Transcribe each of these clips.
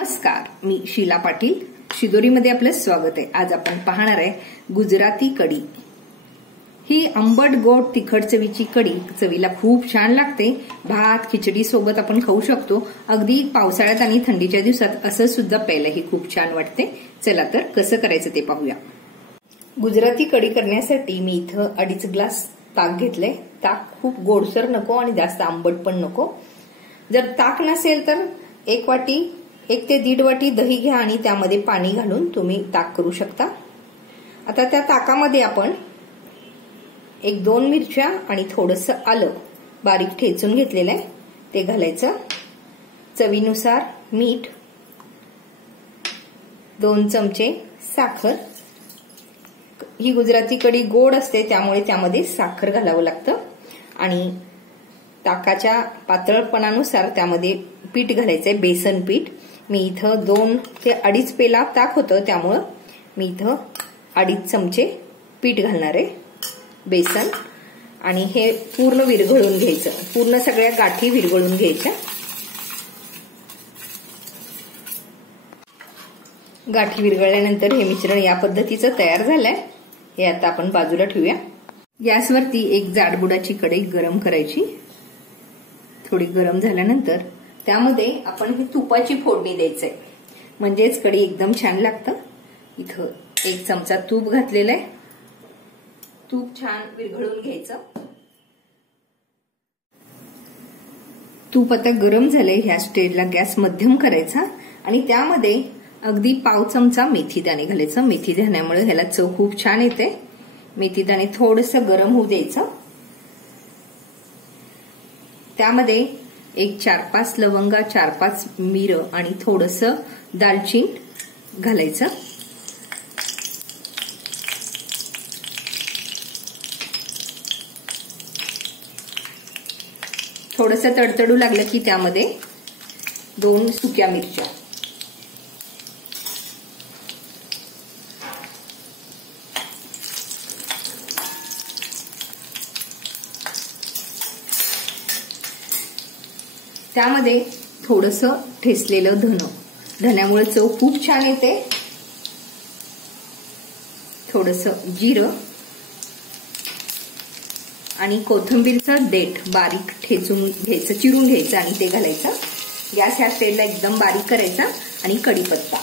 नमस्कार, मी शीला पाटील. शिदोरीमध्ये आपलं स्वागत आहे. आज आपण पाहणार आहे गुजराती कढी. ही आंबट गोड तिखट चवीची कढी चवीला खूप छान लागते. भात खिचडी सोबत आपण खाऊ शकतो. अगदी पावसाळ्यात आणि थंडीच्या दिवसात असं सुद्धा प्यायलाही खूप छान वाटते. चला तर कसं करायचं ते पाहूया. गुजराती कढी करण्यासाठी मी इथं 2.5 ग्लास ताक घेतलंय. ताक खूप गोडसर नको आणि जास्त आंबट पण नको. जर ताक नसेल तर 1 ते 1.5 वाटी दही घ्या आणि त्यामध्ये पाणी घालून तुम्ही ताक करू शकता. आता त्या ताकामध्ये आपण 1-2 मिरच्या आणि थोडंसं आलं बारीक ठेचून घेतलेलं आहे ते घालायचं. चवीनुसार मीठ, 2 चमचे साखर. ही गुजराती कढी गोड असते त्यामुळे त्यामध्ये साखर घालावं लागतं. आणि ताकाच्या पातळपणानुसार त्यामध्ये पीठ घालायचंय, बेसन पीठ. मी इथं 2 ते 2.5 पेला ताक होतं त्यामुळं मी इथं 2.5 चमचे पीठ घालणार आहे, बेसन. आणि हे पूर्ण विरघळून घ्यायचं. पूर्ण सगळ्या गाठी विरघळून घ्यायच्या. गाठी विरघळल्यानंतर हे मिश्रण या पद्धतीचं तयार झालंय. हे आता आपण बाजूला ठेवूया. गॅसवरती एक जाडबुडाची कढई गरम करायची. थोडी गरम झाल्यानंतर त्यामध्ये आपण ही तुपाची फोडणी द्यायचंय, म्हणजेच कढी एकदम छान लागतं. इथं 1 चमचा तूप घातलेलं आहे. तूप छान विरघळून घ्यायचं. तूप आता गरम झालंय. ह्या स्टेजला गॅस मध्यम करायचा आणि त्यामध्ये अगदी 1/2 चमचा मेथीदाणे घालायचं. मेथीदाण्यामुळे ह्याला चव खूप छान येते. मेथीदाणे थोडंसं गरम होऊ द्यायचं. त्यामध्ये 4-5 लवंगा, 4-5 मिरं आणि थोडंसं दालचीन घालायचं. थोडंसं तडतडू लागलं की त्यामध्ये 2 सुक्या मिरच्या, त्यामध्ये थोडंसं ठेचलेलं धन्यामुळे चव खूप छान येते. थोडंसं जिरं आणि कोथिंबीरचं देठ बारीक ठेचून घ्यायचं, चिरून घ्यायचं आणि ते घालायचं. गॅस ह्या स्टेजला एकदम बारीक करायचा. आणि कढीपत्ता.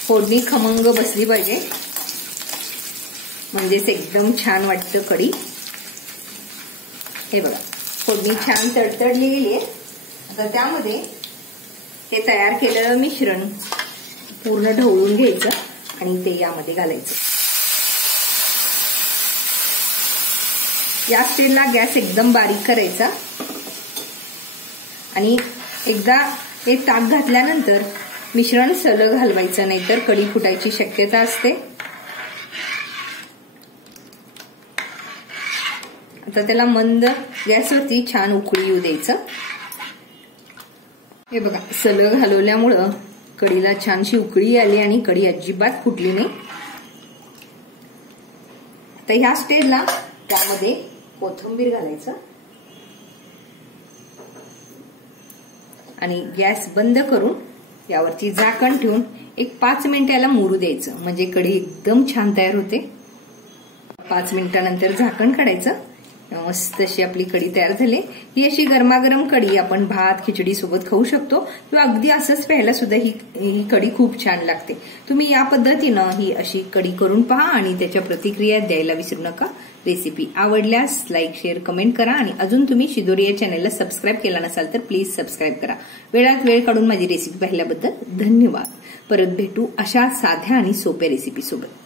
फोडणी खमंग बसली पाहिजे, म्हणजेच एकदम छान वाटतं कढी. हे बघा, फोडणी छान तडतडलेली आहे. आता त्यामध्ये हे तयार केलेलं मिश्रण पूर्ण ढवळून घ्यायचं आणि ते यामध्ये घालायचं. या स्टेजला गॅस एकदम बारीक करायचा. आणि एकदा हे ताक घातल्यानंतर मिश्रण सलग हलवायचं, नाहीतर कढी फुटायची शक्यता असते. आता त्याला मंद गॅसवरती छान उकळी येऊ द्यायचं. हे बघा, सलग हलवल्यामुळं कढीला छानशी उकळी आली आणि कढी अजिबात फुटली नाही. तर ह्या स्टेजला त्यामध्ये कोथिंबीर घालायचं आणि गॅस बंद करून यावरती झाकण ठेवून 5 मिनिट याला मुरू द्यायचं, म्हणजे कढी एकदम छान तयार होते. 5 मिनिटानंतर झाकण काढायचं. मस्त अशी आपली कढी तयार झाली. ही अशी गरमागरम कढी आपण भात खिचडी सोबत खाऊ शकतो किंवा अगदी असंच प्यायला सुद्धा ही कढी खूप छान लागते. तुम्ही या पद्धतीनं ही अशी कढी करून पहा आणि त्याच्या प्रतिक्रिया द्यायला विसरू नका. रेसिपी आवडल्यास लाईक, शेअर, कमेंट करा. आणि अजून तुम्ही शिदोरी या चॅनलला सबस्क्राईब केला नसाल तर प्लीज सबस्क्राईब करा. वेळात वेळ काढून माझी रेसिपी पाहिल्याबद्दल धन्यवाद. परत भेटू अशा साध्या आणि सोप्या रेसिपी सोबत.